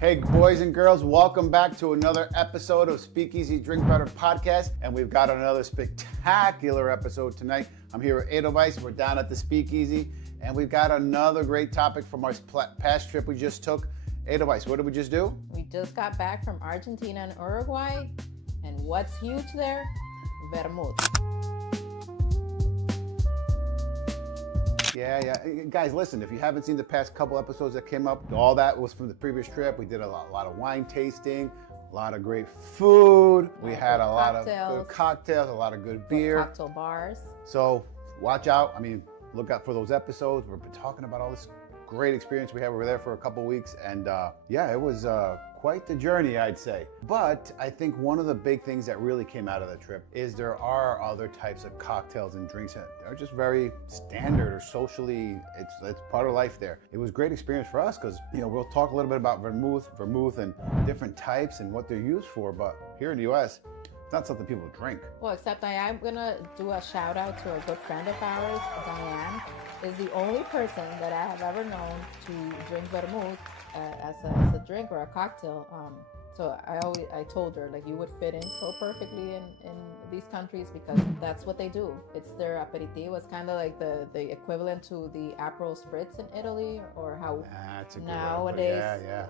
Hey boys and girls, welcome back to another episode of Speakeasy Drink Better Podcast, and we've got another spectacular episode tonight. I'm here with Edelweiss, we're down at the Speakeasy, and we've got another great topic from our past trip we just took. Edelweiss, what did we just do? We just got back from Argentina and Uruguay, and what's huge there? Vermouth. Yeah. Guys, listen, if you haven't seen the past couple episodes that came up, all that was from the previous trip. We did a lot of wine tasting, a lot of great food. We had a lot of good cocktails, a lot of good beer. Cocktail bars. So watch out. Look out for those episodes. We've been talking about all this great experience we had. We were there for a couple weeks, and it was quite the journey, I'd say. But I think one of the big things that really came out of the trip is there are other types of cocktails and drinks that are just very standard or socially, it's part of life there. It was a great experience for us because, we'll talk a little bit about vermouth and different types and what they're used for, but here in the US, it's not something people drink. Well, except I'm gonna do a shout out to a good friend of ours, Diane, is the only person that I have ever known to drink vermouth as a drink or a cocktail. So I told her, like, you would fit in so perfectly in these countries because that's what they do. It's their aperitif. It's kind of like the equivalent to the Aperol Spritz in Italy, or how nowadays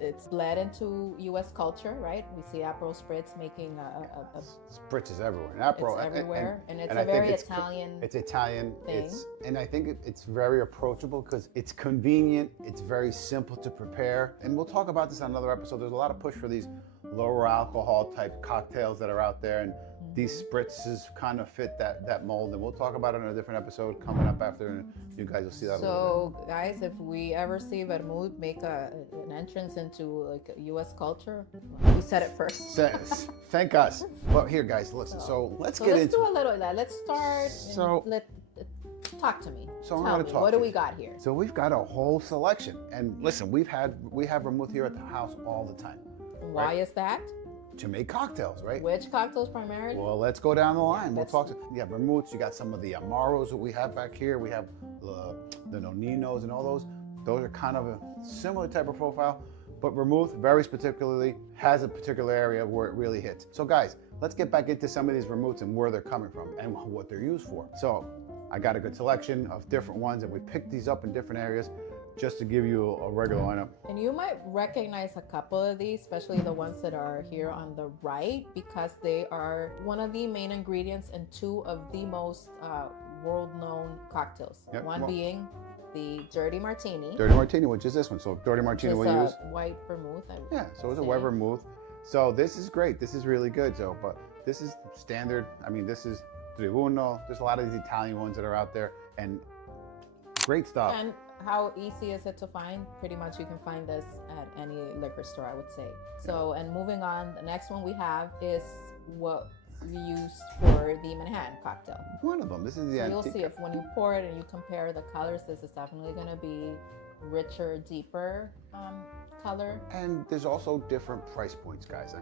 it's bled into U.S. culture, right? We see Aperol Spritz making a Spritz is everywhere. And Aperol, it's everywhere, and it's a very Italian. It's Italian thing. And I think it's very approachable because it's convenient. It's very simple to prepare, and we'll talk about this on another episode. There's a lot of push for these lower alcohol type cocktails that are out there, and these spritzes kind of fit that mold, and we'll talk about it in a different episode coming up after, and you guys will see that. So guys, if we ever see Vermouth make an entrance into like U.S. culture, we said it first. Thank us. But here, guys, listen. So let's do a little of that. Let's start. Talk to me. So Tell me, what do we got here? So we've got a whole selection, and listen, we have vermouth here at the house all the time. Why is that? To make cocktails, right? Which cocktails primarily? Well, let's go down the line. We'll talk. Vermouths. You got some of the Amaros that we have back here. We have the Noninos and all those. Those are kind of a similar type of profile, but vermouth, very particularly, has a particular area where it really hits. So guys, let's get back into some of these vermouths and where they're coming from and what they're used for. So I got a good selection of different ones, and we picked these up in different areas just to give you a regular lineup. And you might recognize a couple of these, especially the ones that are here on the right, because they are one of the main ingredients in two of the most world-known cocktails. Yep. One being the Dirty Martini. Dirty Martini, which is this one. So Dirty Martini we'll use. White vermouth. So it's a white vermouth. So this is great. This is really good. So, but this is standard. This is Tribuno. There's a lot of these Italian ones that are out there, and great stuff. And how easy is it to find? Pretty much you can find this at any liquor store, I would say. So, and moving on, the next one we have is what we use for the Manhattan cocktail. One of them. This is the You'll see if when you pour it and you compare the colors, this is definitely going to be richer, deeper color. And there's also different price points, guys.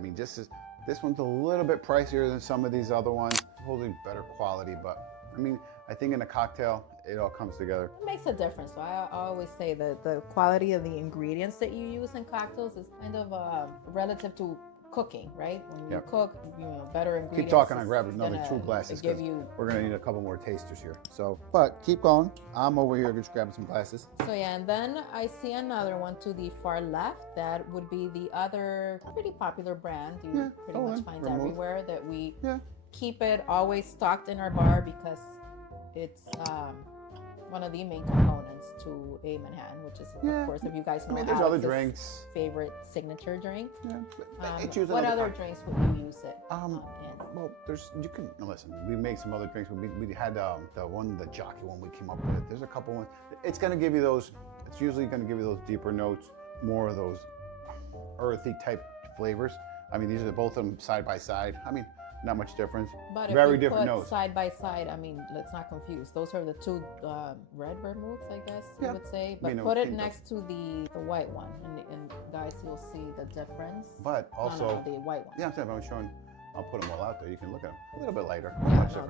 This one's a little bit pricier than some of these other ones, holding better quality, but I think in a cocktail, it all comes together. It makes a difference. So I always say that the quality of the ingredients that you use in cocktails is kind of relative to cooking, right? When you cook, better ingredients. Keep talking, I grab another 2 glasses because we're gonna need a couple more tasters here. So, but keep going. I'm over here just grabbing some glasses. So and then I see another one to the far left. That would be the other pretty popular brand you pretty much find everywhere that we keep it always stocked in our bar because it's one of the main components to a Manhattan, which is, of course, if you guys know, there's other drinks. Favorite signature drink. What other drinks would you use it? Well, listen. We made some other drinks. We had the jockey one we came up with. There's a couple ones. It's gonna give you those. It's usually gonna give you those deeper notes, more of those earthy type flavors. These are both of them side by side. Not much difference. But very if you different put notes. Side by side, let's not confuse. Those are the two red vermouths, I guess you would say. But put it next to the white one, and guys, you'll see the difference. But also the white one. Yeah, I'm showing. I'll put them all out there. You can look at them. A little bit lighter.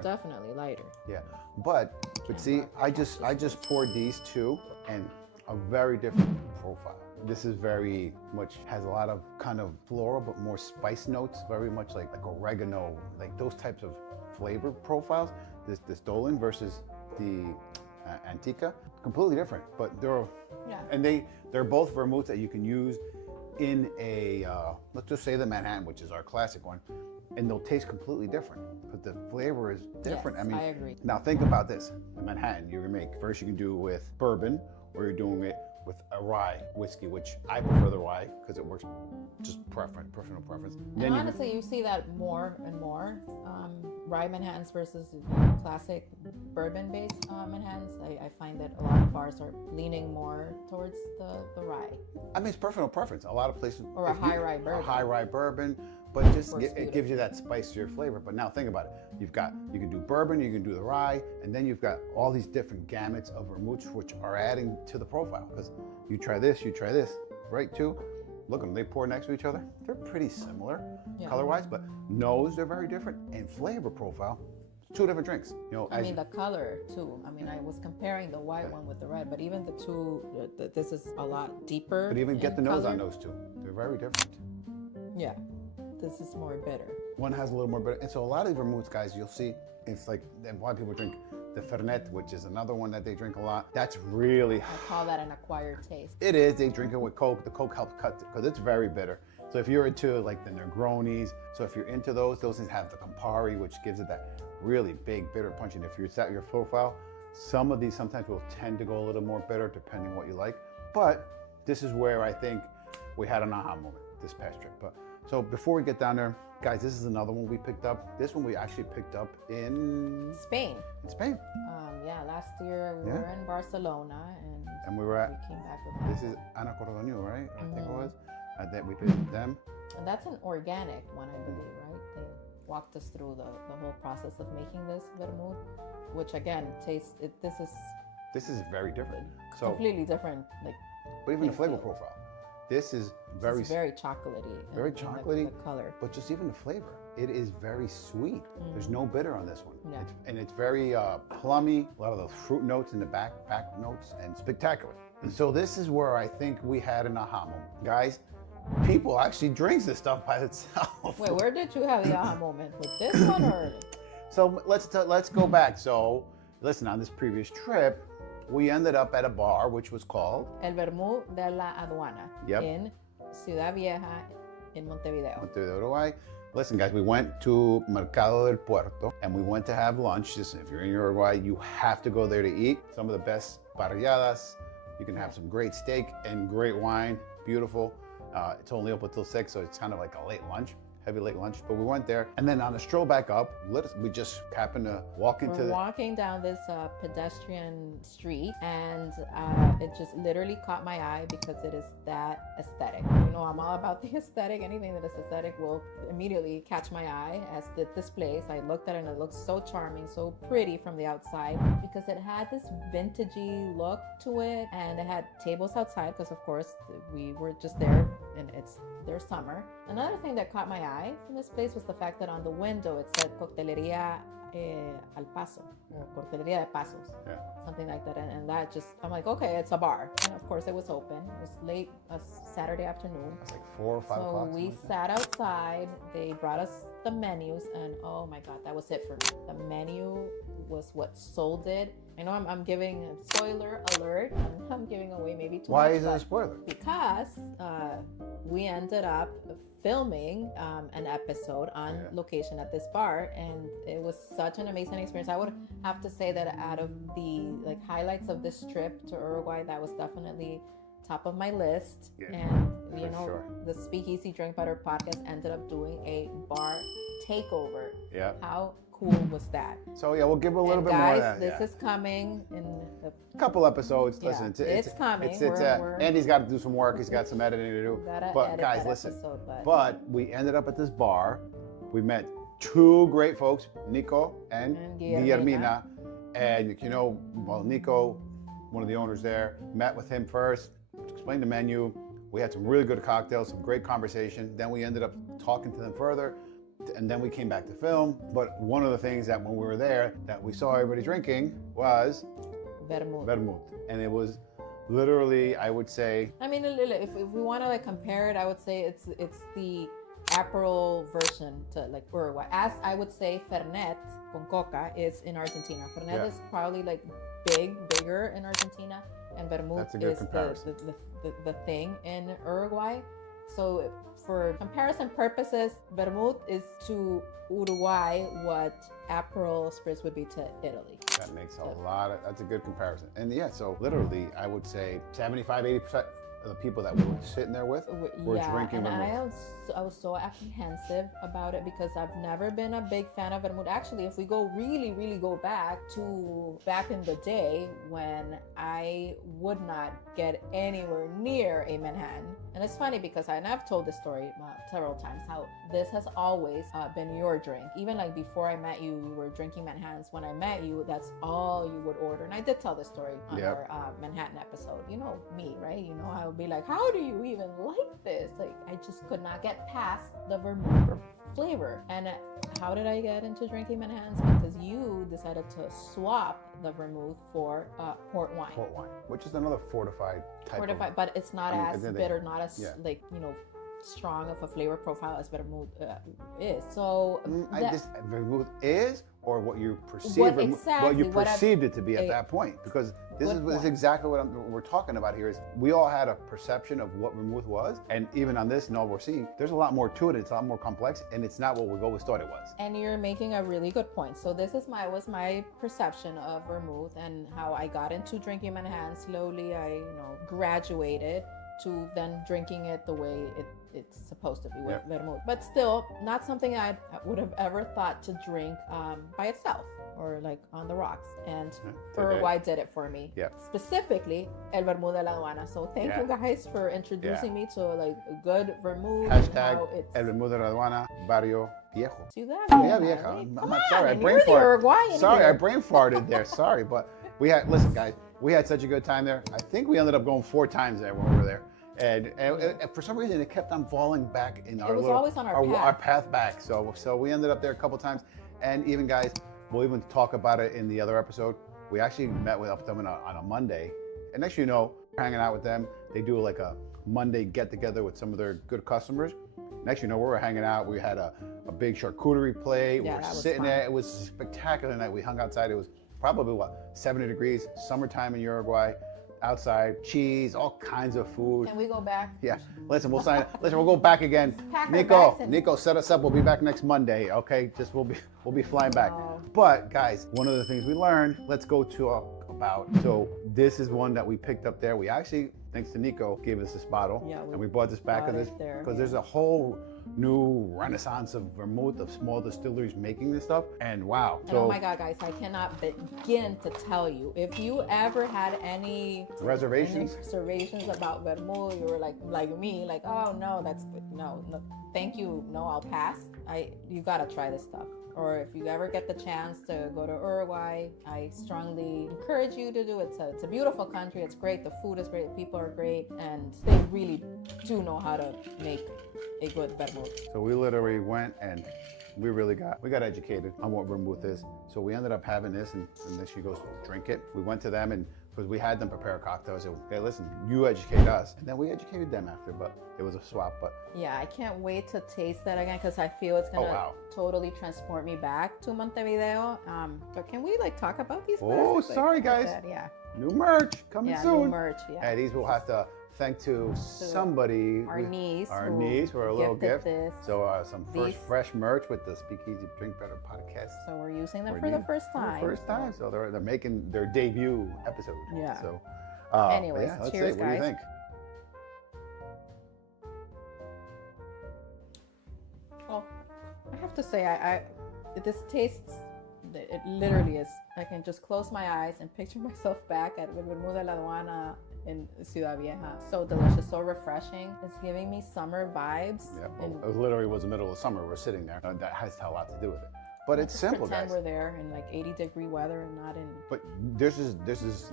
Definitely lighter. Yeah, but see, I just poured these two, and a very different profile. This is very much, has a lot of kind of floral, but more spice notes, very much like oregano, like those types of flavor profiles. This Dolan versus the Antica, completely different, but they're both vermouths that you can use in a, let's just say the Manhattan, which is our classic one, and they'll taste completely different, but the flavor is different. Yes, I agree. Now think about this, the Manhattan you're gonna make, first you can do it with bourbon, or you're doing it with a rye whiskey, which I prefer the rye because it works just personal preference. And honestly, you see that more and more. Rye Manhattans versus classic bourbon-based Manhattans. I find that a lot of bars are leaning more towards the rye. I mean, it's personal preference. A lot of places, or a high rye bourbon. A high rye bourbon, but it gives you that spicier flavor. But now think about it. You can do bourbon, you can do the rye, and then you've got all these different gamuts of vermouths which are adding to the profile. Because you try this, right too. Look at them, they pour next to each other. They're pretty similar color-wise, but nose, they're very different. And flavor profile, two different drinks. You know, I mean, the color too. I mean, I was comparing the white one with the red, but even the two, this is a lot deeper. But even get the nose color on those two. They're very different. Yeah, this is more bitter. One has a little more bitter. And so a lot of the vermouths, guys, you'll see, it's like, and why people drink the Fernet, which is another one that they drink a lot. That's really... I call that an acquired taste. It is. They drink it with Coke. The Coke helps cut it because it's very bitter. So if you're into like the Negronis, so if you're into those things have the Campari, which gives it that really big bitter punch. And if you're set your profile, some of these sometimes will tend to go a little more bitter depending what you like. But this is where I think we had an aha moment this past trip. But so before we get down there, guys, this is another one we picked up. This one we actually picked up in Spain. In Spain. Yeah, last year we were in Barcelona and we were at. We came back with this is Ana Cordonio, right? I think it was. I think we visited them. And that's an organic one, I believe, right? They walked us through the whole process of making this vermouth, which again tastes. This is very different. So completely different, like. But even the flavor profile. This is very chocolatey. Very chocolatey. The color. But just even the flavor. It is very sweet. There's no bitter on this one. Yeah. It's very plummy, a lot of those fruit notes in the back notes, and spectacular. And so this is where I think we had an aha moment. Guys, people actually drinks this stuff by itself. Wait, where did you have the aha moment? With this one or? So let's go back. So listen, on this previous trip, we ended up at a bar which was called El Vermut de la Aduana in Ciudad Vieja in Montevideo, Uruguay. Listen, guys, we went to Mercado del Puerto and we went to have lunch. Listen, if you're in Uruguay, you have to go there to eat. Some of the best parrilladas. You can have some great steak and great wine. Beautiful. It's only open till 6, so it's kind of like a late lunch. Heavy late lunch, but we went there, and then on a stroll back up, we just happened to walk into. We're walking down this pedestrian street, and it just literally caught my eye because it is that aesthetic. You know, I'm all about the aesthetic. Anything that is aesthetic will immediately catch my eye. As did this place. I looked at it, and it looked so charming, so pretty from the outside because it had this vintagey look to it, and it had tables outside because, of course, we were just there, and it's their summer. Another thing that caught my eye from this place was the fact that on the window it said Coctelería Al Paso, or Coctelería de Pasos, something like that. And that just, I'm like, okay, it's a bar. And of course it was open. It was late, a Saturday afternoon. It was like 4 or 5 o'clock. So we sat outside. They brought us the menus, and oh my God, that was it for me. The menu was what sold it. I know I'm giving a spoiler alert. I'm giving away maybe too much. Why is it a spoiler? Because we ended up filming an episode on location at this bar, and it was such an amazing experience. I would have to say that out of the highlights of this trip to Uruguay, that was definitely top of my list. And you know, the Speakeasy Drink Better podcast ended up doing a bar takeover. Yeah. How cool was that? So we'll give a little bit guys, more of that. This is coming in a couple episodes. Listen, it's coming. Andy's got to do some work. He's got some editing to do. But guys, listen. But we ended up at this bar. We met 2 great folks, Nico and Guillermina. And you know, well, Nico, one of the owners there, met with him first, explained the menu. We had some really good cocktails, some great conversation. Then we ended up talking to them further. And then we came back to film. But one of the things that when we were there that we saw everybody drinking was Vermouth. Vermouth. And it was literally, I would say, I mean, if we want to like compare it, I would say it's the Aperol version to like Uruguay. As I would say, Fernet con Coca is in Argentina. Fernet Yeah. is probably like bigger in Argentina, and Vermouth That's a good is comparison. the thing in Uruguay. So for comparison purposes, Vermouth is to Uruguay what Aperol spritz would be to Italy. that makes that's a good comparison. And yeah, so literally, I would say 75-80% of the people that we were sitting there with were drinking and vermouth. I was so apprehensive about it because I've never been a big fan of vermouth. Actually, if we go really go back in the day when I would not get anywhere near a Manhattan. And it's funny because I've told this story several times how this has always been your drink. Even like before I met you, you were drinking Manhattans. When I met you, that's all you would order. And I did tell this story on our Manhattan episode. You know me, right? You know, I would be like, how do you even like this? Like, I just could not get past the vermouth flavor. And how did I get into drinking Manhattans? Because you decided to swap the vermouth for port wine. Port wine, which is another fortified type of, but it's not as bitter, not as yeah. like, you know, strong of a flavor profile as vermouth is. So vermouth is, or what you perceive, what you perceived it to be at that point, because this is exactly what we're talking about here. Is we all had a perception of what vermouth was, and even on this, we're seeing there's a lot more to it. It's a lot more complex, and it's not what we always thought it was. And you're making a really good point. So this is was my perception of vermouth and how I got into drinking Manhattan. Slowly, I graduated to then drinking it the way it's supposed to be with vermouth, but still not something I would have ever thought to drink by itself or like on the rocks. And Uruguay did it for me. Yeah. Specifically, el vermut de la aduana. So thank you guys for introducing me to like a good vermouth. Hashtag el vermut de la aduana, barrio viejo. Ciudad Vieja. I'm not sorry. I brain farted. Sorry, I brain farted there. Sorry, but listen, guys. We had such a good time there. I think we ended up going 4 times there when we were there. And for some reason, it kept on falling back in our path back. So we ended up there a couple times. And even, guys, we'll even talk about it in the other episode. We actually met with them on a Monday. And next, we're hanging out with them. They do like a Monday get-together with some of their good customers. Next, we were hanging out. We had a big charcuterie plate. We were sitting there. It was a spectacular night. We hung outside. It was probably 70 degrees, summertime in Uruguay. Outside, cheese, all kinds of food. Can we go back? Yeah. Listen, we'll go back again. Nico, set us up. We'll be back next Monday. Okay. We'll be flying back. But guys, one of the things we learned. Let's go to about. So this is one that we picked up there. We actually, thanks to Nico, gave us this bottle, and we bought this back of this because there's a whole new renaissance of vermouth, of small distilleries making this stuff, and wow. And oh my God, guys, I cannot begin to tell you, if you ever had any reservations about vermouth, you were like me, like, oh no, no, thank you, no, I'll pass. You gotta try this stuff. Or if you ever get the chance to go to Uruguay, I strongly encourage you to do it. It's a beautiful country. It's great. The food is great. The people are great. And they really do know how to make a good vermouth. So we literally went and we got educated on what vermouth is. So we ended up having this, and then she goes, drink it. We went to them, and because we had them prepare a cocktail, I said, okay, listen, you educate us. And then we educated them after, but it was a swap. But yeah, I can't wait to taste that again because I feel it's gonna totally transport me back to Montevideo. But can we talk about these? Oh, sorry guys. Yeah. New merch coming soon. New merch. Yeah. And these we'll have to thank to somebody. Our niece for a little gift. This. So some fresh merch with the Speakeasy Drink Better podcast. So we're using them for the first time. So they're making their debut episode. Yeah. So anyways, cheers, guys. What do you think? Well, I have to say, this tastes. It literally is. I can just close my eyes and picture myself back at Vermut de la Aduana in Ciudad Vieja. So delicious, so refreshing. It's giving me summer vibes. Yeah, it literally was the middle of summer. We're sitting there. That has a lot to do with it. But it's simple, pretend guys. We're there in 80-degree weather and not in. But there's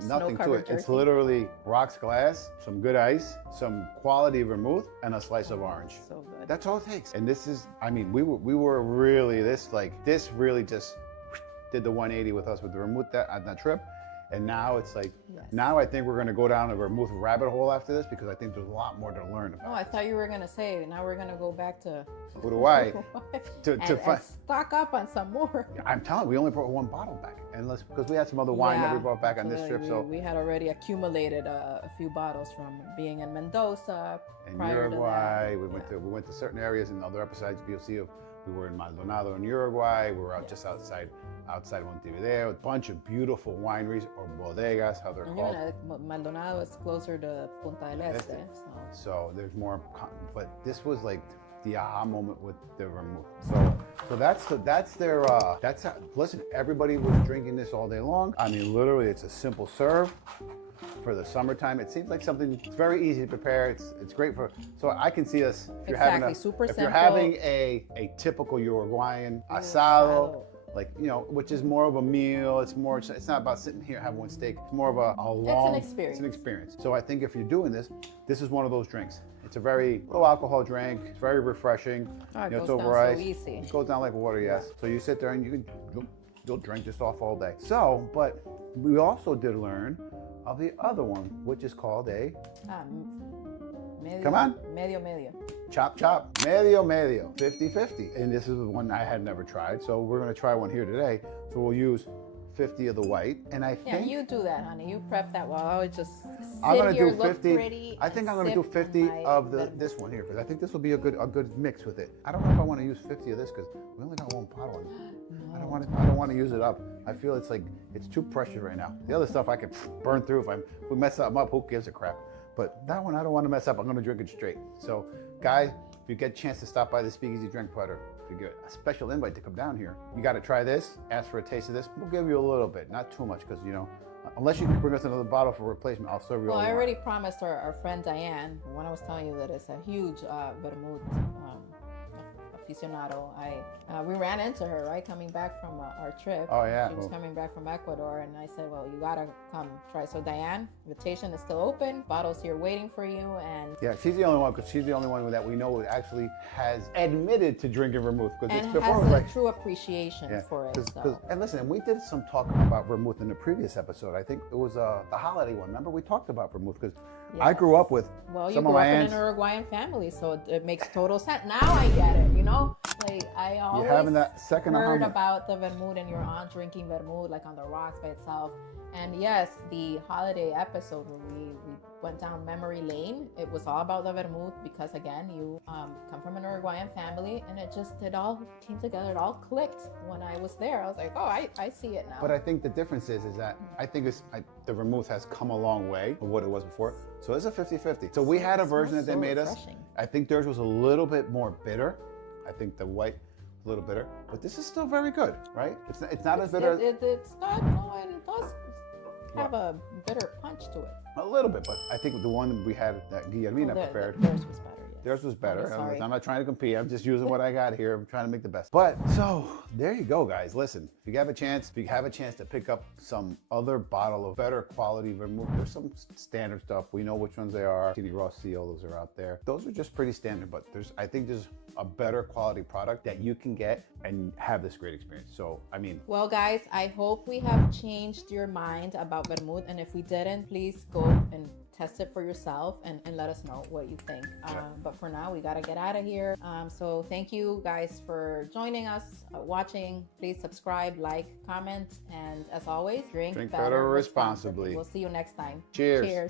nothing to it. Jersey. It's literally rocks glass, some good ice, some quality vermouth, and a slice of orange. So good. That's all it takes. And this is, we were really this really just did the 180 with us with the vermouth on that trip. And now it's like, Yes. now I think we're going to go down a vermouth rabbit hole after this because I think there's a lot more to learn about. Oh, I thought you were gonna say now we're gonna go back to Uruguay and find. stock up on some more. I'm telling you, we only brought one bottle back, and because we had some other wine that we brought back on this trip. So we had already accumulated a few bottles from being in Mendoza. in prior to Uruguay, that. we went to certain areas in other episodes. You'll see we were in Maldonado in Uruguay. We were out just outside Montevideo. A bunch of beautiful wineries or bodegas, how they're And called. Maldonado is closer to Punta del Este. So there's more, but this was like the aha moment with the vermouth. So that's their listen. Everybody was drinking this all day long. I mean, literally, it's a simple serve for the summertime. It seems like something it's very easy to prepare. It's great for. So I can see us if you're having a typical Uruguayan asado. Like, you know, which is more of a meal. It's not about sitting here having one steak. It's more of a long. It's an experience. So I think if you're doing this is one of those drinks. It's a very low alcohol drink. It's very refreshing. It it's goes over down ice. so easy. It goes down like water, yes. So you sit there and you'll drink this off all day. So, but we also did learn of the other one, which is called a Come on. Medio. Chop, medio, 50-50. And this is one I had never tried. So we're going to try one here today. So we'll use 50 of the white. And I think... Yeah, you do that, honey. You prep that while I would just I'm going sit here, to do look 50. pretty, I think I'm going to do 50 of this one here because I think this will be a good mix with it. I don't know if I want to use 50 of this because we only got one bottle. No. I don't want to use it up. I feel it's too precious right now. The other stuff I could burn through if we mess something up. Who gives a crap? But that one I don't want to mess up. I'm going to drink it straight. So, guys, if you get a chance to stop by the Speakeasy Drink Putter, if you get a special invite to come down here, you got to try this. Ask for a taste of this. We'll give you a little bit, not too much, because unless you can bring us another bottle for replacement, I'll serve you. Well, I already promised our friend Diane when I was telling you that it's a huge vermouth aficionado. We ran into her coming back from our trip. Oh yeah, she was coming back from Ecuador, and I said, "Well, you gotta come try." So Diane, invitation is still open. Bottles here waiting for you, and yeah, she's the only one because she's the only one that we know actually has admitted to drinking vermouth and has a true appreciation for it. And listen, and we did some talking about vermouth in the previous episode. I think it was the holiday one. Remember we talked about vermouth because I grew up with some of my aunts. You grew up in an Uruguayan family, so it makes total sense. Now I get it. Like I always you're having that second heard about the vermouth and your aunt drinking vermouth like on the rocks by itself. And yes, the holiday episode where we went down memory lane, it was all about the vermouth because again, you come from an Uruguayan family, and it all came together. It all clicked when I was there. I was like, oh, I see it now. But I think the difference is that I think the vermouth has come a long way from what it was before. So it's a 50-50. So we had a version that they made us. I think theirs was a little bit more bitter. I think the white a little bitter, but this is still very good, right? It's not as bitter. It's got it does have a bitter punch to it. A little bit, but I think the one we had that Guillermina prepared. Theirs was better. Theirs was better. Sorry. I'm not trying to compete. I'm just using what I got here. I'm trying to make the best. But so there you go, guys. Listen, if you have a chance to pick up some other bottle of better quality vermouth, there's some standard stuff. We know which ones they are. TD Ross Seal, those are out there. Those are just pretty standard, but I think there's a better quality product that you can get and have this great experience. So, I mean. Well, guys, I hope we have changed your mind about vermouth. And if we didn't, please go and test it for yourself and let us know what you think. But for now, we got to get out of here. So thank you guys for joining us, watching. Please subscribe, like, comment. And as always, drink better responsibly. We'll see you next time. Cheers. Cheers.